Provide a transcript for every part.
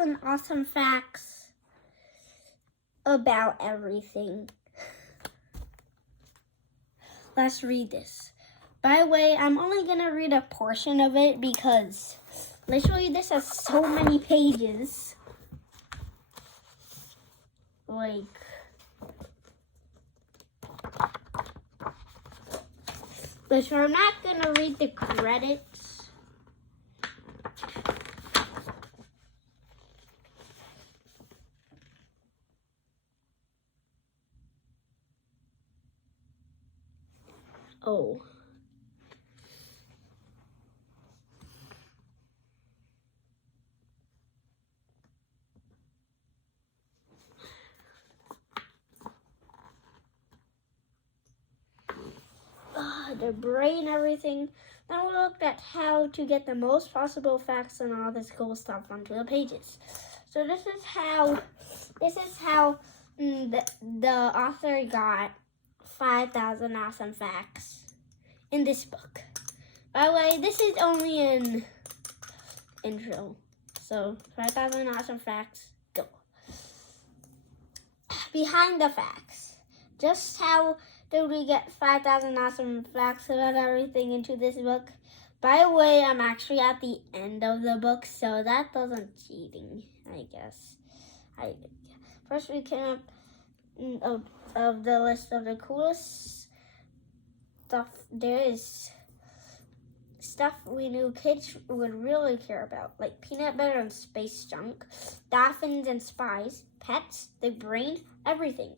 5,000 awesome facts about everything. Let's read this. By the way, I'm only going to read a portion of it because literally this has so many pages. But I'm not going to read the credits. Oh. The brain, everything. Then we looked at how to get the most possible facts and all this cool stuff onto the pages. So this is how the author got 5,000 awesome facts in this book. By the way, this is only an intro. So 5,000 awesome facts, go. Behind the facts. Just how did we get 5,000 awesome facts about everything into this book? By the way, I'm actually at the end of the book, so that doesn't cheating, I guess. First we came up of the list of the coolest stuff. There is stuff we knew kids would really care about, like peanut butter and space junk, dolphins and spies, pets, the brain, everything.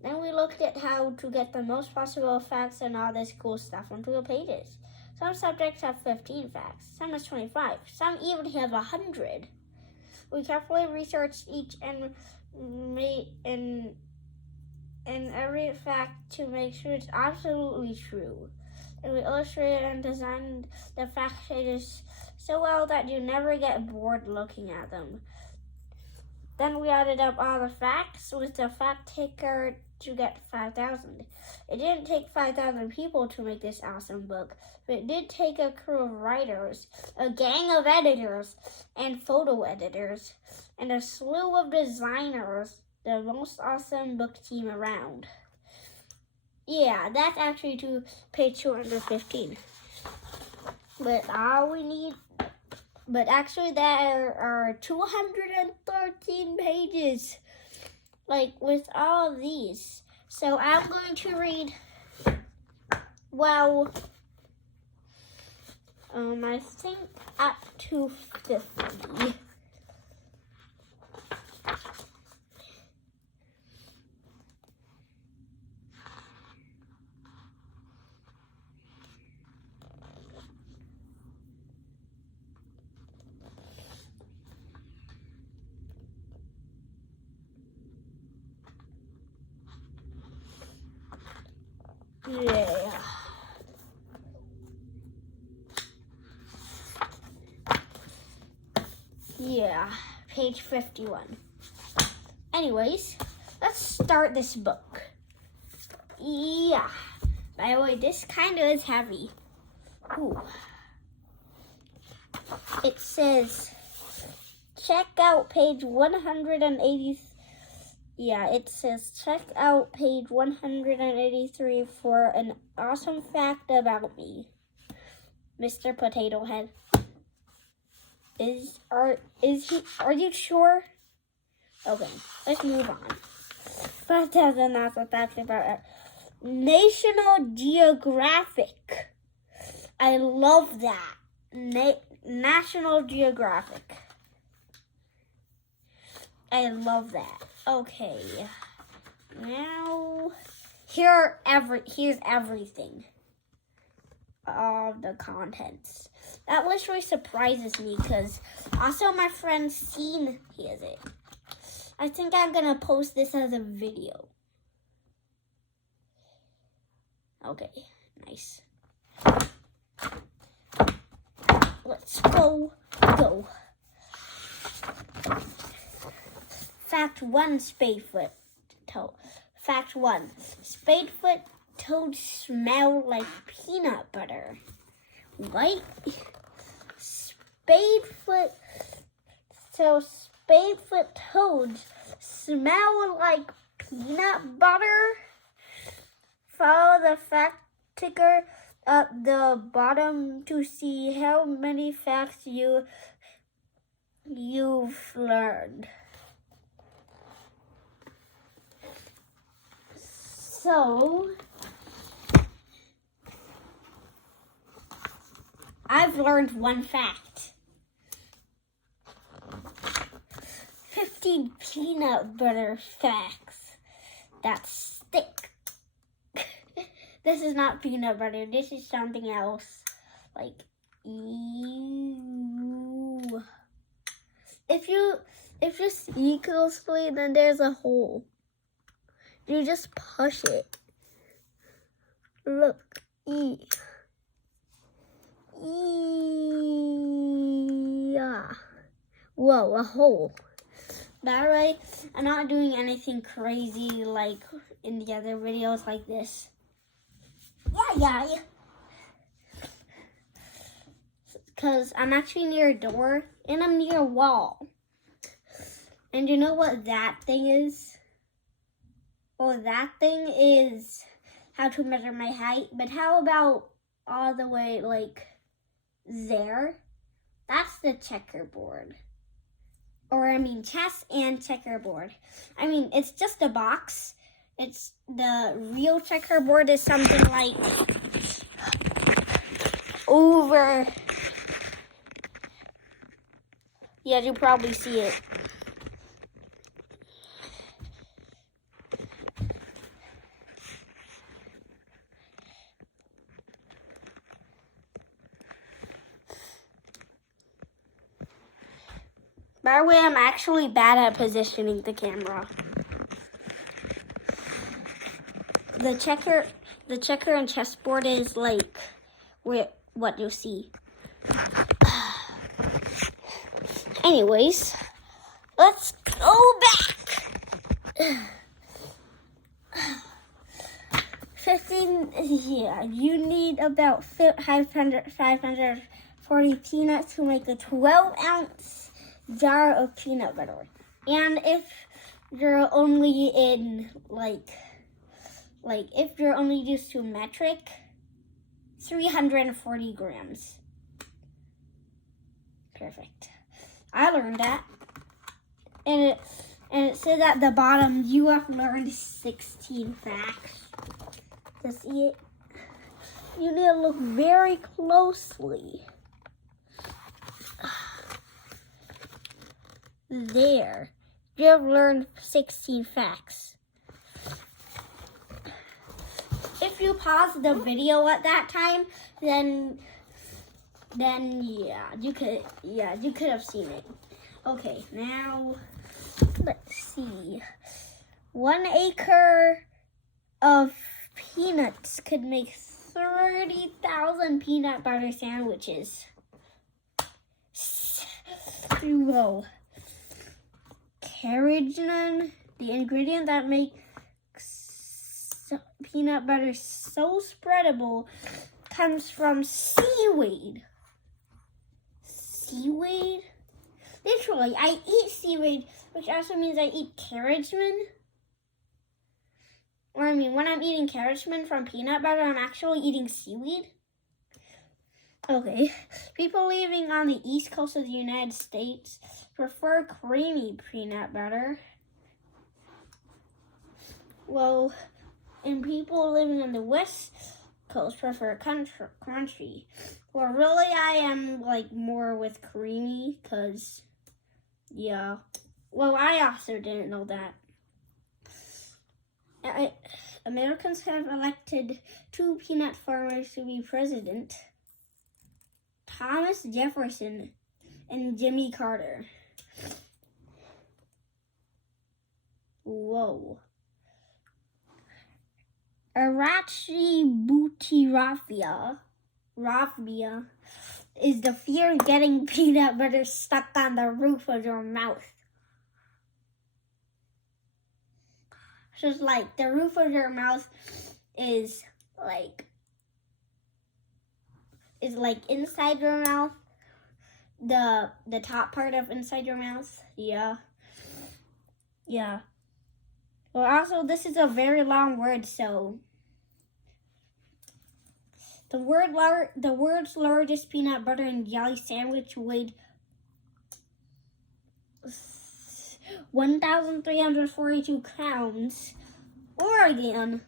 Then we looked at how to get the most possible facts and all this cool stuff onto the pages. Some subjects have 15 facts, some has 25, some even have 100. We carefully researched each and every fact to make sure it's absolutely true. And we illustrated and designed the fact pages so well that you never get bored looking at them. Then we added up all the facts with the fact taker to get 5,000. It didn't take 5,000 people to make this awesome book, but it did take a crew of writers, a gang of editors, and photo editors, and a slew of designers, the most awesome book team around. Yeah, that's actually to page 215. But actually there are 213 pages, like with all of these. So I'm going to read, I think up to 50. Yeah, page 51. Anyways, let's start this book. Yeah. By the way, this kind of is heavy. Ooh. It says, check out page 180. Yeah, it says, check out page 183 for an awesome fact about me. Mr. Potato Head. Are you sure? Okay, let's move on. 5,000 awesome facts about National Geographic. I love that. National Geographic. I love that. Okay. Now, here's everything. All the contents. That literally surprises me because also my friend Scene hears it. I think I'm gonna post this as a video. Okay, nice. Let's go. Fact 1, Spadefoot Toad. Fact 1, Spadefoot toads smell like peanut butter. What? Spadefoot. So spadefoot toads smell like peanut butter? Follow the fact ticker at the bottom to see how many facts you've learned. So, I've learned one fact. 15 peanut butter facts that stick. This is not peanut butter. This is something else. Like, ew. If you see closely, then there's a hole. You just push it. Look. Yeah. Whoa, a hole. By the way, I'm not doing anything crazy like in the other videos like this. Yeah. Because I'm actually near a door and I'm near a wall. And you know what that thing is? Well, that thing is how to measure my height. But how about all the way like there? That's the checkerboard. Or I mean chess and checkerboard. I mean, it's just a box. It's the real checkerboard is something like over. Yeah, you probably see it. By the way, I'm actually bad at positioning the camera. The checker and chessboard is like what you see. Anyways, let's go back. 15, yeah, you need about 540 peanuts to make a 12-ounce jar of peanut butter. And if you're only in like if you're only used to metric, 340 grams. Perfect. I learned that. And it says at the bottom, you have learned 16 facts. To see it, you need to look very closely. There. You have learned 16 facts. If you pause the video at that time, then yeah, you could have seen it. Okay, now let's see. 1 acre of peanuts could make 30,000 peanut butter sandwiches. Whoa. Carrageenan, the ingredient that makes peanut butter so spreadable, comes from seaweed. Seaweed? Literally, I eat seaweed, which also means I eat carrageenan. Or I mean, when I'm eating carrageenan from peanut butter, I'm actually eating seaweed. Okay, people living on the east coast of the United States prefer creamy peanut butter. Well, and people living on the west coast prefer crunchy. Well, really, I am like more with creamy, cause yeah. Well, I also didn't know that. Americans have elected 2 peanut farmers to be president: Thomas Jefferson and Jimmy Carter. Whoa. Arachibutyrafia is the fear of getting peanut butter stuck on the roof of your mouth. So it's like the roof of your mouth is like inside your mouth, the top part of inside your mouth. Yeah. Yeah. Well, also, this is a very long word, so the world's largest peanut butter and jelly sandwich weighed 1,342 pounds, or again,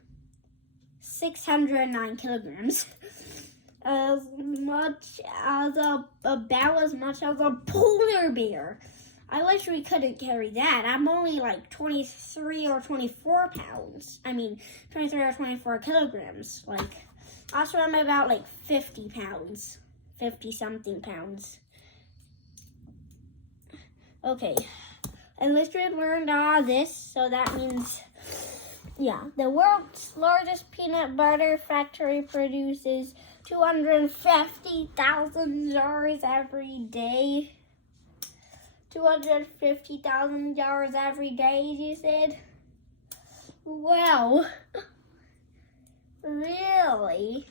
609 kilograms. As much as about as much as a polar bear. I wish we couldn't carry that. I'm only like 23 or 24 pounds. I mean, 23 or 24 kilograms. Like, also I'm about like 50 pounds. 50-something pounds. Okay. At least we learned all this, so that means, yeah. The world's largest peanut butter factory produces 250,000 jars every day. 250,000 jars every day, you said? Well, really?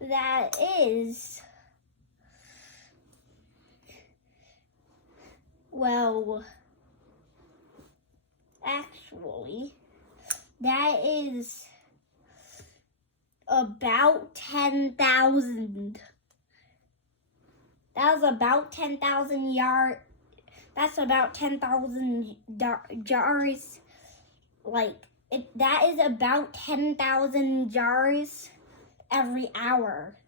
That is, well, actually, that is about 10,000. That was about 10,000 yards. That's about 10,000 jars. That is about 10,000 jars every hour.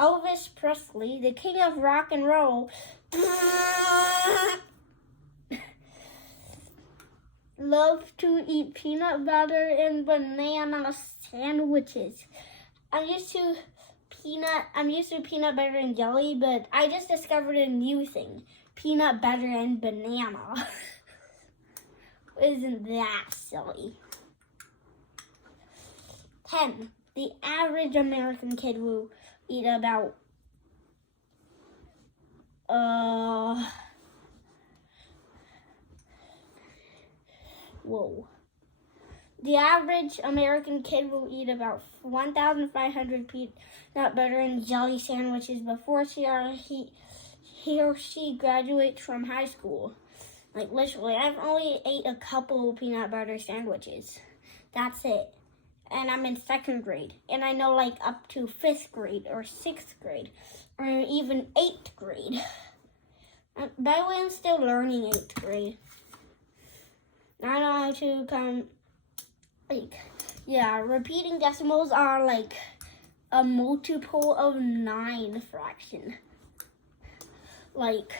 Elvis Presley, the king of rock and roll, loved to eat peanut butter and banana sandwiches. I'm used to peanut butter and jelly, but I just discovered a new thing. Peanut butter and banana. Isn't that silly? 10. The average American kid will eat about The average American kid will eat about 1,500 peanut butter and jelly sandwiches before he or she graduates from high school. Like, literally, I've only ate a couple peanut butter sandwiches. That's it. And I'm in 2nd grade. And I know, like, up to 5th grade or 6th grade or even 8th grade. By the way, I'm still learning 8th grade. I know how to repeating decimals are like a multiple of 9 fraction. Like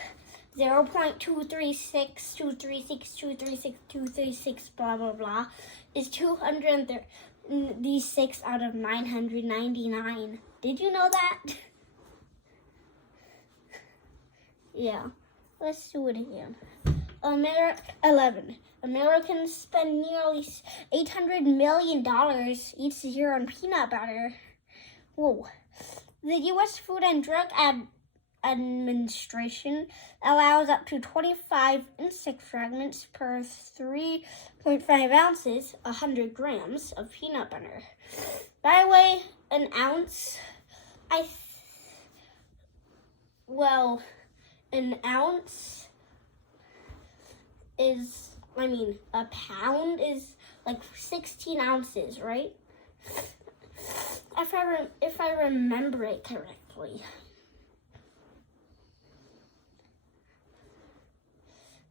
0.236, blah, blah, blah, is 236 out of 999. Did you know that? Yeah, let's do it again. 11. Americans spend nearly $800 million each year on peanut butter. Whoa. The U.S. Food and Drug Administration allows up to 25 insect fragments per 3.5 ounces, 100 grams of peanut butter. By the way, an ounce, an ounce is, a pound is like 16 ounces, right? If I remember it correctly.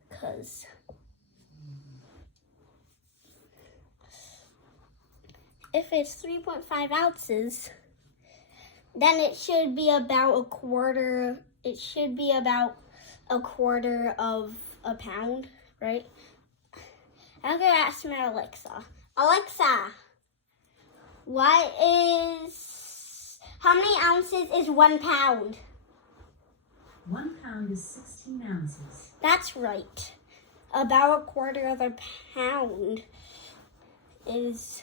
Because if it's 3.5 ounces, then it should be about a quarter. It should be about a quarter of a pound, right? I'm gonna ask my Alexa. Alexa, how many ounces is 1 pound? 1 pound is 16 ounces. That's right. About a quarter of a pound is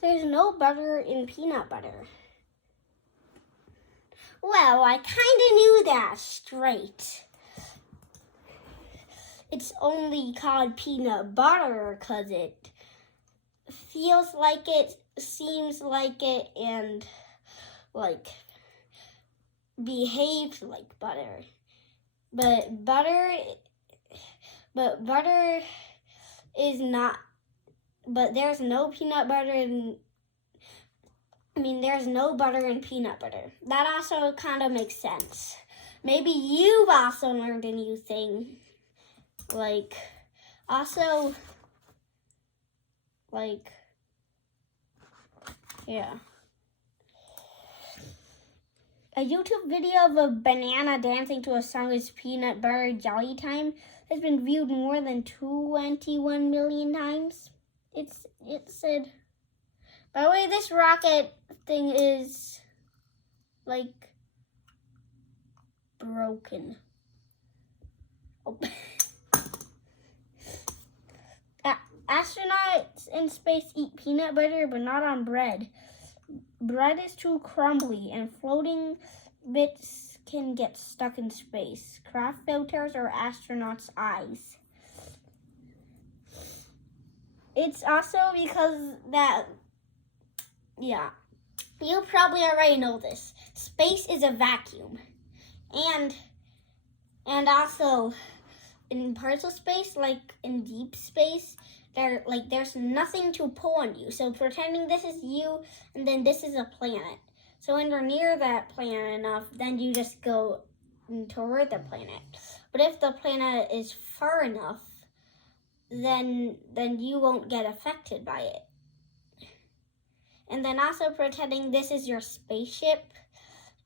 there's no butter in peanut butter. Well, I kind of knew that straight. It's only called peanut butter because it feels like it, seems like it, and like behaves like butter. But butter is not, but there's no peanut butter in, there's no butter in peanut butter. That also kind of makes sense. Maybe you've also learned a new thing. Like, also, like, yeah. A YouTube video of a banana dancing to a song is Peanut Butter Jelly Time has been viewed more than 21 million times. It said, by the way, this rocket thing is like broken. Oh. Astronauts in space eat peanut butter, but not on bread. Bread is too crumbly, and floating bits can get stuck in space. Craft filters or astronauts' eyes. It's also because that, yeah, you probably already know this. Space is a vacuum. And also, in parts of space, like in deep space, there's nothing to pull on you. So pretending this is you, and then this is a planet. So when you're near that planet enough, then you just go toward the planet. But if the planet is far enough, then you won't get affected by it. And then also pretending this is your spaceship,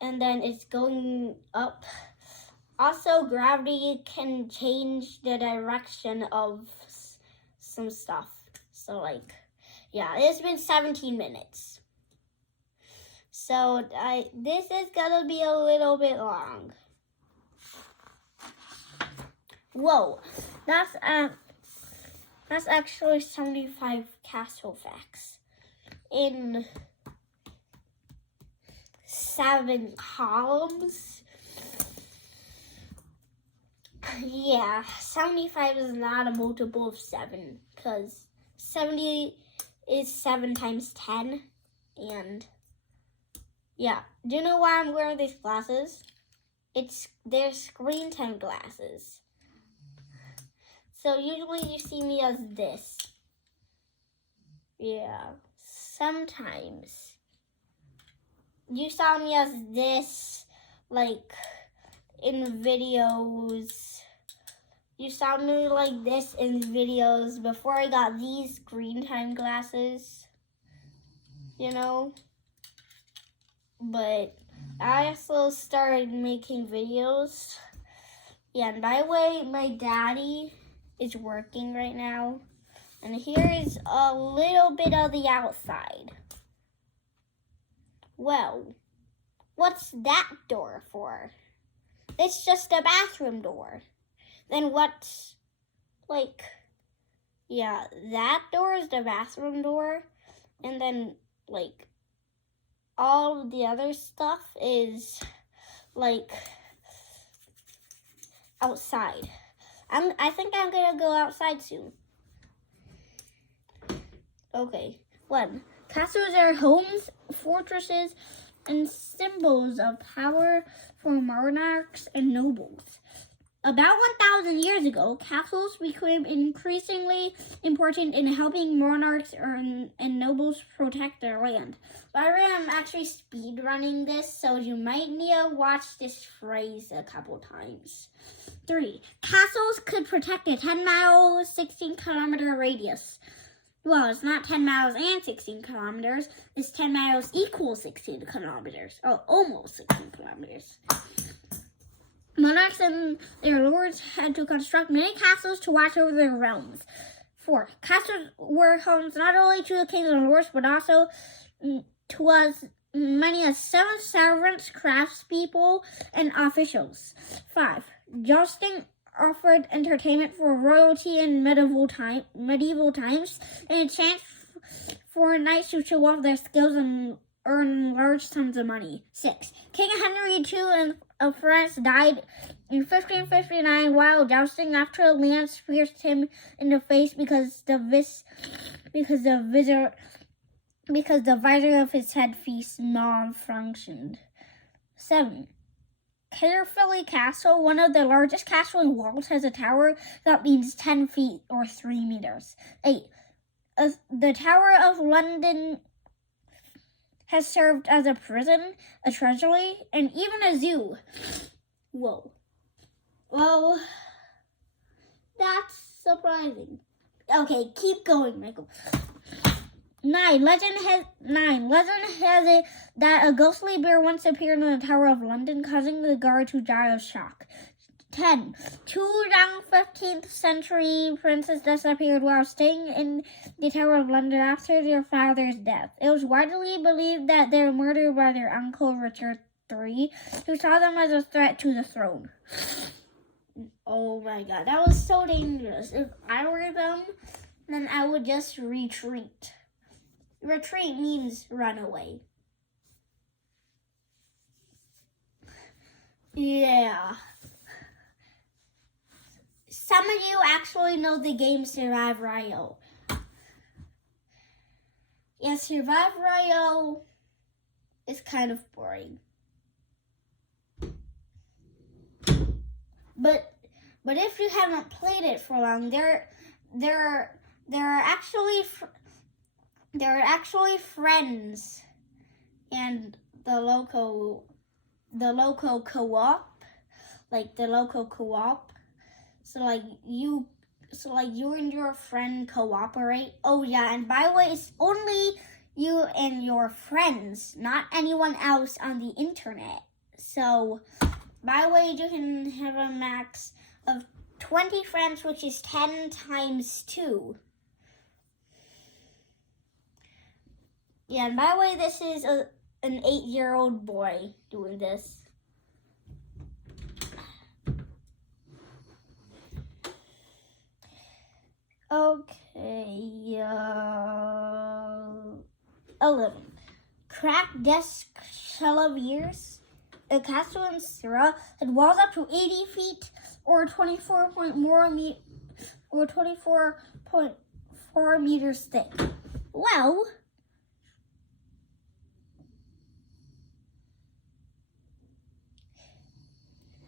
and then it's going up. Also, gravity can change the direction of some stuff. So, like, yeah, it's been 17 minutes. So, this is gonna be a little bit long. Whoa, that's actually 75 castle facts in 7 columns. Yeah, 75 is not a multiple of 7 because 70 is 7 times 10. And yeah, do you know why I'm wearing these glasses? They're screen time glasses. So usually you see me as this. Yeah, sometimes. You saw me as this, like, in videos. You saw me like this in videos before I got these screen time glasses, you know. But I also started making videos. Yeah, and by the way, my daddy is working right now. And here is a little bit of the outside. Well, what's that door for? It's just a bathroom door. Then what's, like, yeah, that door is the bathroom door. And then, like, all of the other stuff is, like, outside. I think I'm gonna go outside soon. Okay, 1. Castles are homes, fortresses, and symbols of power for monarchs and nobles. About 1,000 years ago, castles became increasingly important in helping monarchs and nobles protect their land. By the way, I'm actually speed running this, so you might need to watch this phrase a couple times. 3. Castles could protect a 10-mile, 16-kilometer radius. Well, it's not 10 miles and 16 kilometers. It's 10 miles equals 16 kilometers. Oh, almost 16 kilometers. Monarchs and their lords had to construct many castles to watch over their realms. 4. Castles were homes not only to the kings and lords, but also to as many as 7 servants, craftspeople, and officials. 5. Jousting offered entertainment for royalty in medieval times, and a chance for knights to show off their skills and earn large sums of money. 6. King Henry II of France died in 1559 while jousting after a lance pierced him in the face because the because the visor of his headpiece malfunctioned. 7. Caerphilly Castle, one of the largest castles in the world, has a tower that means 10 feet or 3 meters. 8. The Tower of London has served as a prison, a treasury, and even a zoo. Whoa. Well, that's surprising. Okay, keep going, Michael. 9. Legend has it that a ghostly bear once appeared in the Tower of London, causing the guard to die of shock. 10. 2 young 15th century princes disappeared while staying in the Tower of London after their father's death. It was widely believed that they were murdered by their uncle Richard III, who saw them as a threat to the throne. Oh my god, that was so dangerous. If I were them, then I would just retreat. Retreat means run away. Yeah. Some of you actually know the game Survive.io. Yeah, Survive.io is kind of boring. But if you haven't played it for long, there are actually friends and the local co-op, like the local co-op. So you and your friend cooperate. Oh yeah, and by the way, it's only you and your friends, not anyone else on the internet. So by the way, you can have a max of 20 friends, which is 10 times 2. Yeah, and by the way, this is an 8-year-old boy doing this. Okay, 11. Cracked desk chandeliers. A castle in Syria had walls up to 80 feet or 24.4 meters thick. Well,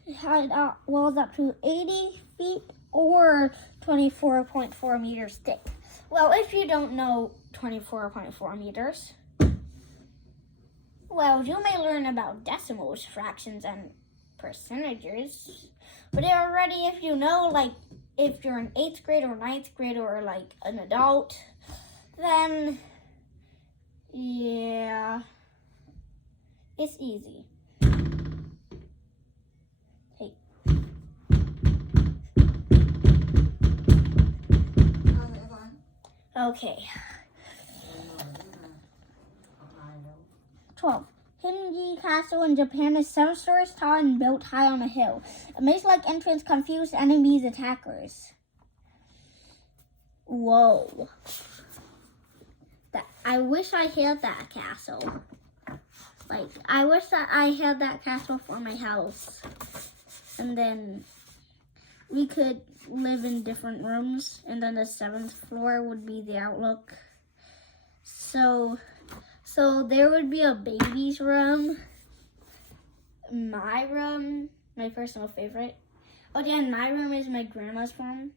it had walls up to 80 feet or 24.4 meters thick. Well, if you don't know 24.4 meters, well, you may learn about decimals, fractions, and percentages. But already, if you know, if you're in 8th grade or 9th grade or, an adult, then, yeah, it's easy. Hey. Okay. 12. Hinji Castle in Japan is 7 stories tall and built high on a hill. A maze-like entrance confused enemies' attackers. Whoa. I wish I had that castle. I wish that I had that castle for my house. And then we could live in different rooms. And then the 7th floor would be the outlook. So there would be a baby's room, my room, my personal favorite. Oh yeah, and my room is my grandma's room.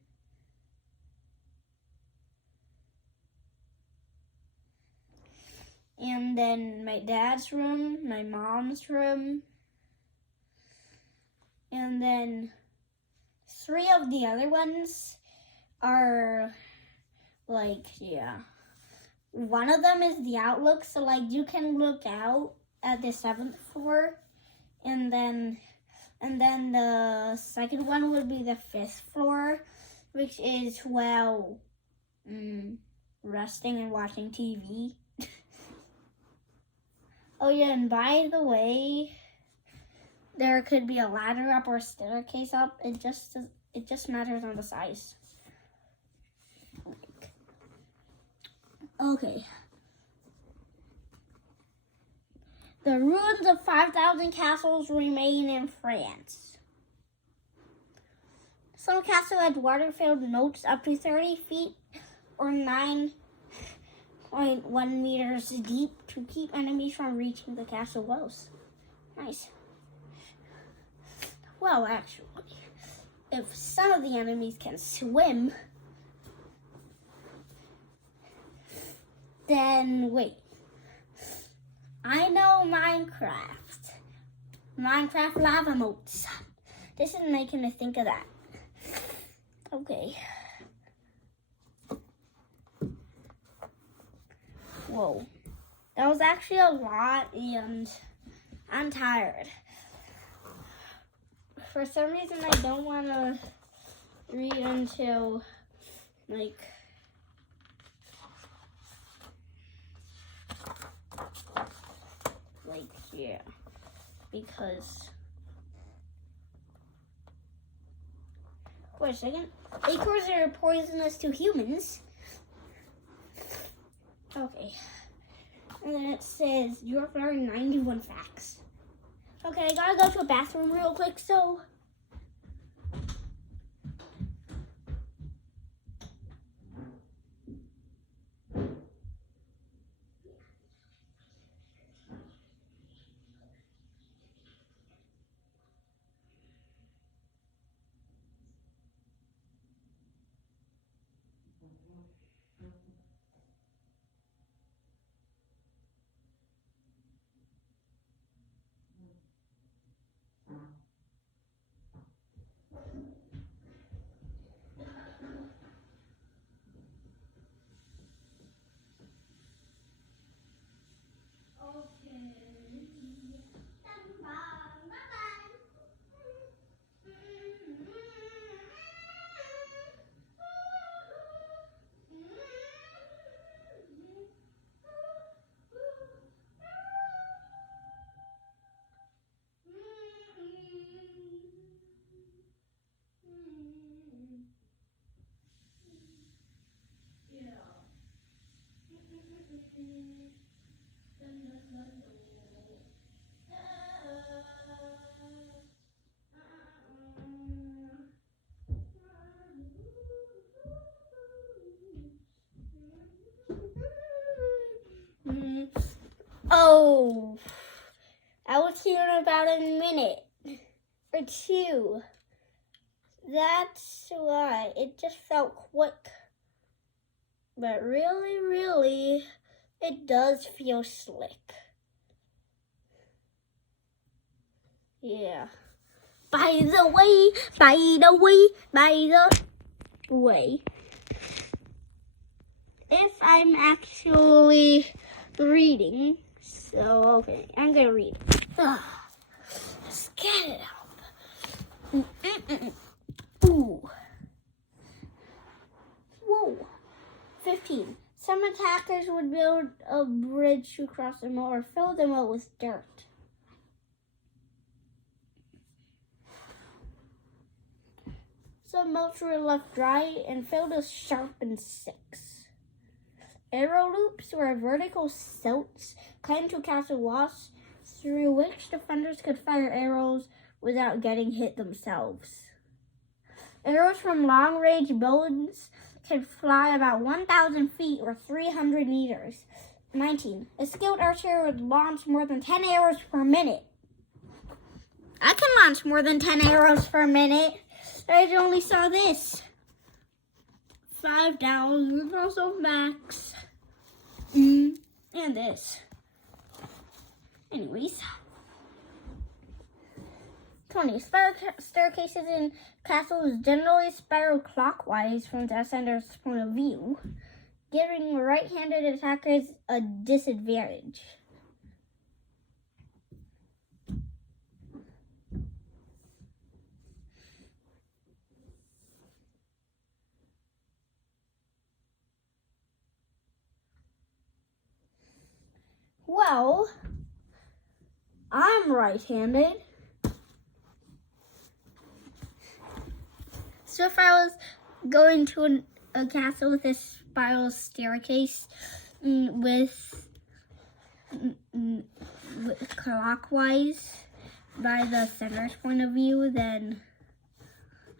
And then my dad's room, my mom's room. And then 3 of the other ones are one of them is the outlook, so you can look out at the 7th floor, and then the second one would be the 5th floor, which is resting and watching TV. Oh yeah, and by the way, there could be a ladder up or a staircase up. It just matters on the size. Okay. The ruins of 5,000 castles remain in France. Some castles had water-filled moats up to 30 feet or 9 0.1 meters deep to keep enemies from reaching the castle walls. Nice. Well, actually, if some of the enemies can swim, then wait. I know Minecraft. Minecraft lava modes. This is making me think of that. Okay. Whoa. That was actually a lot, and I'm tired. For some reason, I don't want to read until, yeah, because, wait a second, acorns are poisonous to humans. Okay, and then it says, you have learned 91 facts. Okay, I gotta go to a bathroom real quick, so. Oh, I was here in about a minute or two. That's why it just felt quick. But really, it does feel slick. Yeah. By the way, if I'm actually reading, so okay, I'm gonna read. Let's get it out. Ooh. Whoa. 15. Some attackers would build a bridge to cross the moat or fill the moat with dirt. Some moats were left dry and filled with sharpened sticks. Arrow loops were vertical silts climbed to castle walls through which defenders could fire arrows without getting hit themselves. Arrows from long-range bows could fly about 1,000 feet or 300 meters. 19. A skilled archer would launch more than 10 arrows per minute. I can launch more than 10 arrows per minute. I only saw this. 5,000, also max. And this. Anyways. 20. Staircases in castles generally spiral clockwise from the ascender's point of view, giving right-handed attackers a disadvantage. Well, I'm right-handed. So if I was going to a castle with a spiral staircase with clockwise by the center's point of view, then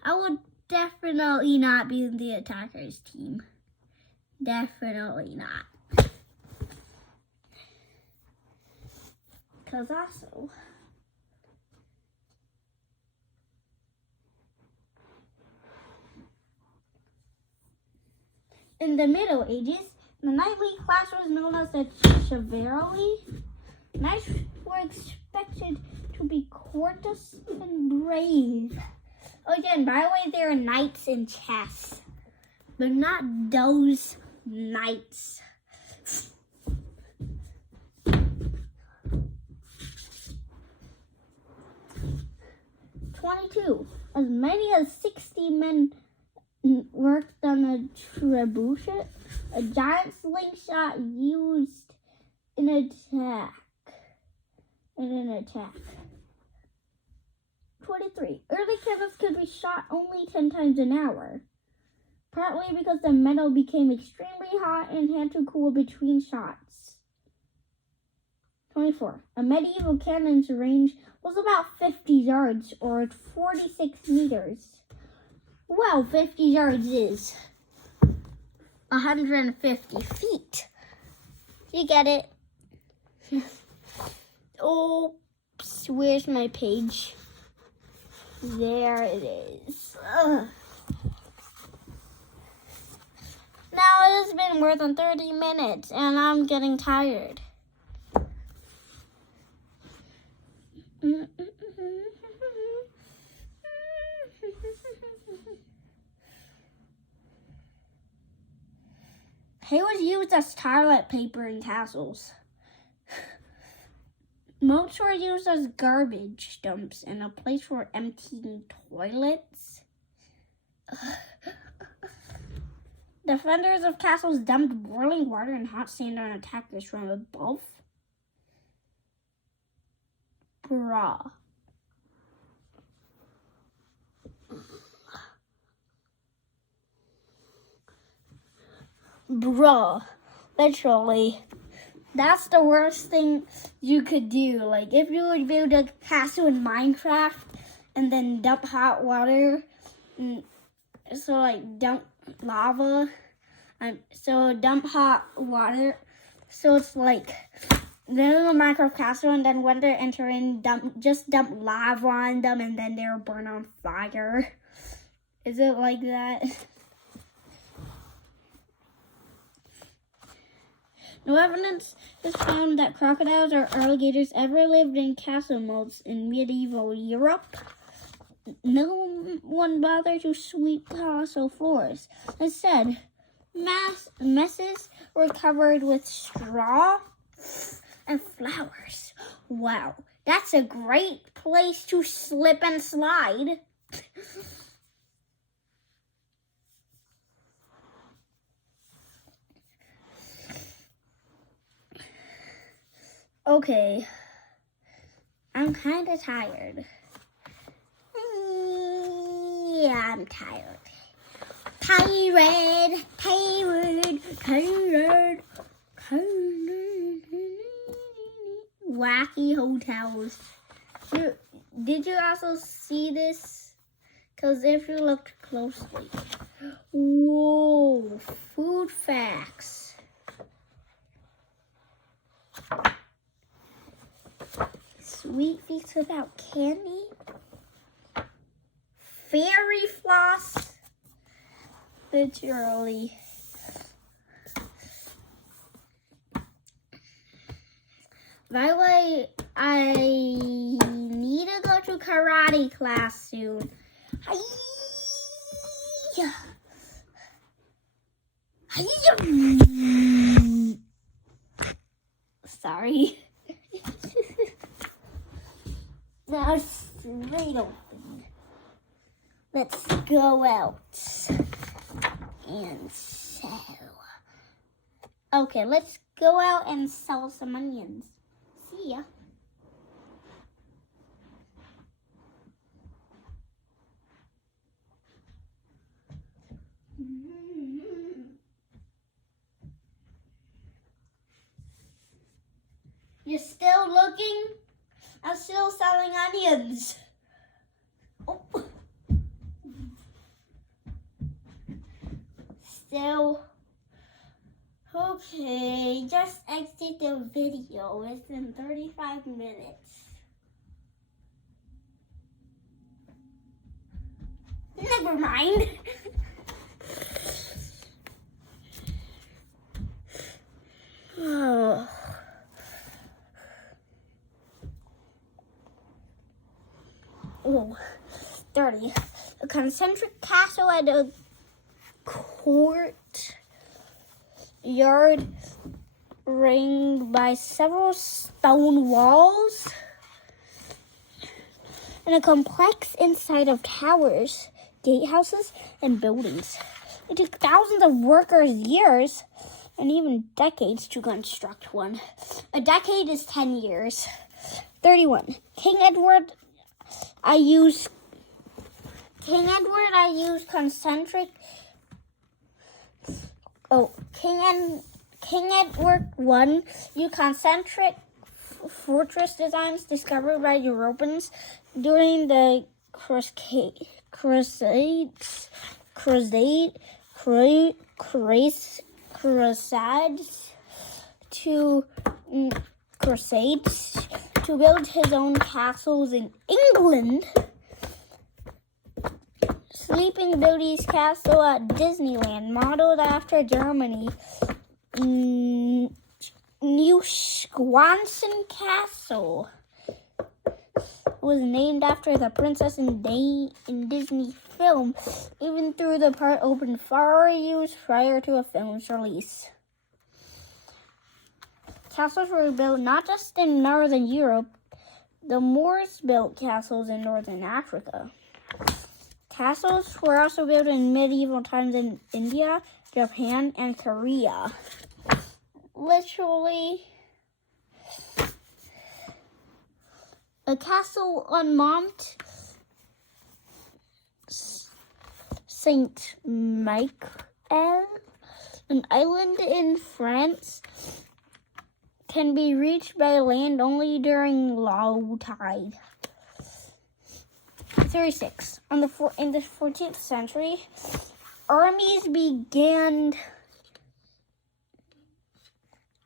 I would definitely not be in the attacker's team. Definitely not. Because also, in the Middle Ages, the nightly class was known as the chivalry. Knights were expected to be courteous and brave. Again, by the way, there are knights in chess, but not those knights. As many as 60 men worked on a trebuchet, a giant slingshot used in an attack. 23. Early cannons could be shot only 10 times an hour, partly because the metal became extremely hot and had to cool between shots. 24. A medieval cannon's range was about 50 yards or 46 meters. Well, 50 yards is 150 feet. You get it? Oops, where's my page? There it is. Ugh. Now it has been more than 30 minutes and I'm getting tired. Hay was used as toilet paper in castles. Moats were used as garbage dumps and a place for emptying toilets. Defenders of castles dumped boiling water and hot sand on attackers from above. Bruh. Bruh. Literally. That's the worst thing you could do. Like, if you would build a castle in Minecraft and then dump hot water, dump lava, so dump hot water, so it's like they're in a Minecraft castle, and then when they enter in, just dump lava on them, and then they'll burn on fire. Is it like that? No evidence is found that crocodiles or alligators ever lived in castle moats in medieval Europe. No one bothered to sweep castle floors. Instead, messes were covered with straw and flowers. Wow, that's a great place to slip and slide. Okay, I'm kind of tired. Yeah, I'm tired. Tired. Wacky hotels. Did you also see this? Because if you looked closely. Whoa, food facts. Sweet facts about candy. Fairy floss. Literally. By the way, I need to go to karate class soon. Sorry. Now straight open. Let's go out and sell. Okay, let's go out and sell some onions. See ya. You're still looking? I'm still selling onions. Oh. Still. Okay, just exit the video. It's in 35 minutes. Never mind. Oh. Oh, 30. A concentric castle at a courtyard ringed by several stone walls and a complex inside of towers, gatehouses, and buildings. It took thousands of workers years and even decades to construct one. A decade is 10 years. 31. King Edward, I use concentric. King Edward I used concentric fortress designs discovered by Europeans during the Crusades to build his own castles in England. Sleeping Beauty's castle at Disneyland, modeled after Germany. Neuschwanstein Castle was named after the princess in Disney film, even though the part opened 4 years prior to the film's release. Castles were built not just in northern Europe. The Moors built castles in northern Africa. Castles were also built in medieval times in India, Japan, and Korea. Literally, a castle on Mont Saint Michel, an island in France, can be reached by land only during low tide. 36. In the 14th century, armies began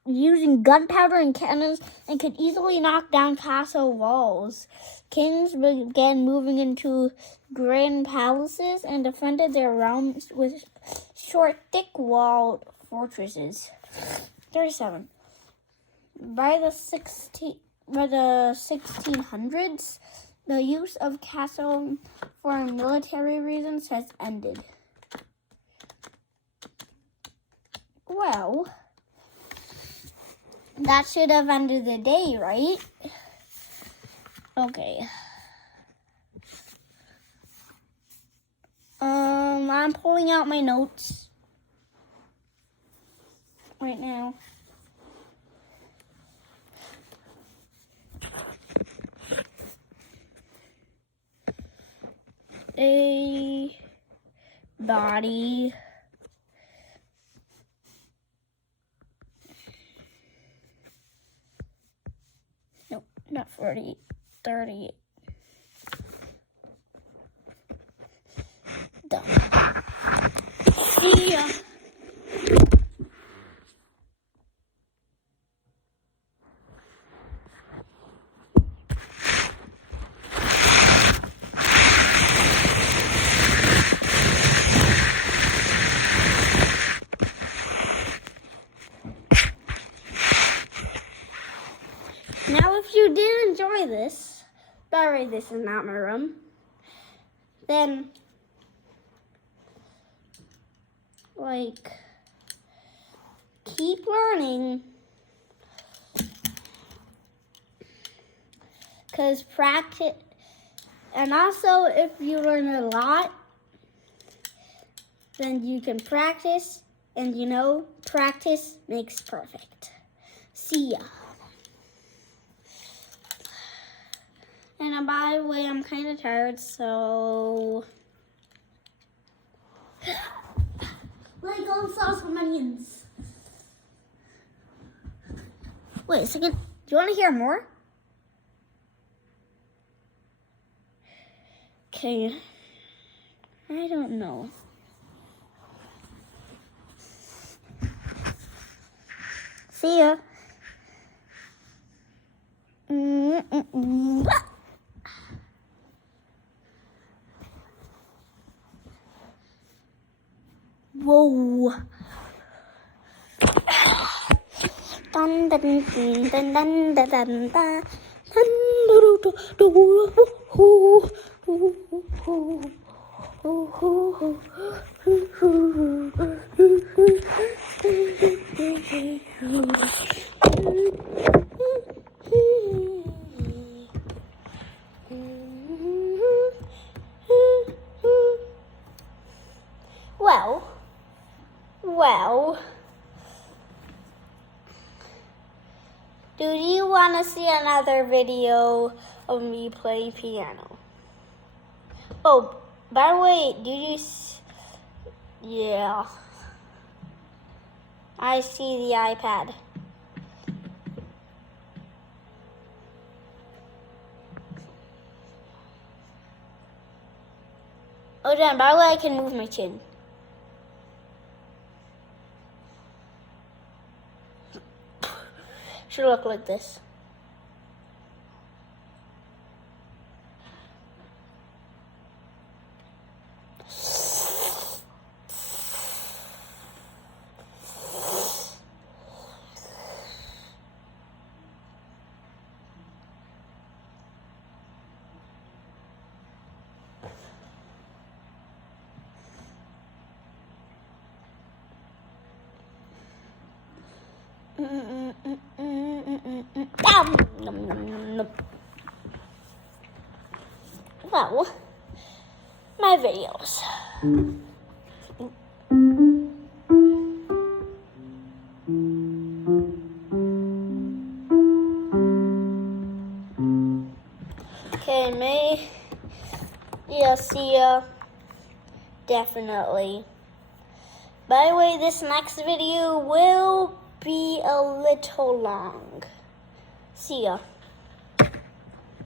using gunpowder and cannons and could easily knock down castle walls. Kings began moving into grand palaces and defended their realms with short, thick-walled fortresses. 37. By the 1600s, the use of castle for military reasons has ended. Well, that should have ended the day, right? Okay. I'm pulling out my notes right now. A body nope, not 40, 30. Done. See ya. Now, if you did enjoy this, by the way, this is not my room, then, keep learning, because practice, and also if you learn a lot, then you can practice, and practice makes perfect. See ya. And by the way, I'm kind of tired, so Lego sauce with onions. Wait a second. Do you want to hear more? Okay. I don't know. See ya. Mm-mm-mm. Whoa. Dun dun dun dun dun dun dun dun. Well, do you want to see another video of me playing piano? Oh, by the way, yeah, I see the iPad. Oh, damn, by the way, I can move my chin. Should look like this. Well, my videos. Okay, see ya. Definitely. By the way, this next video will be a little long. See ya.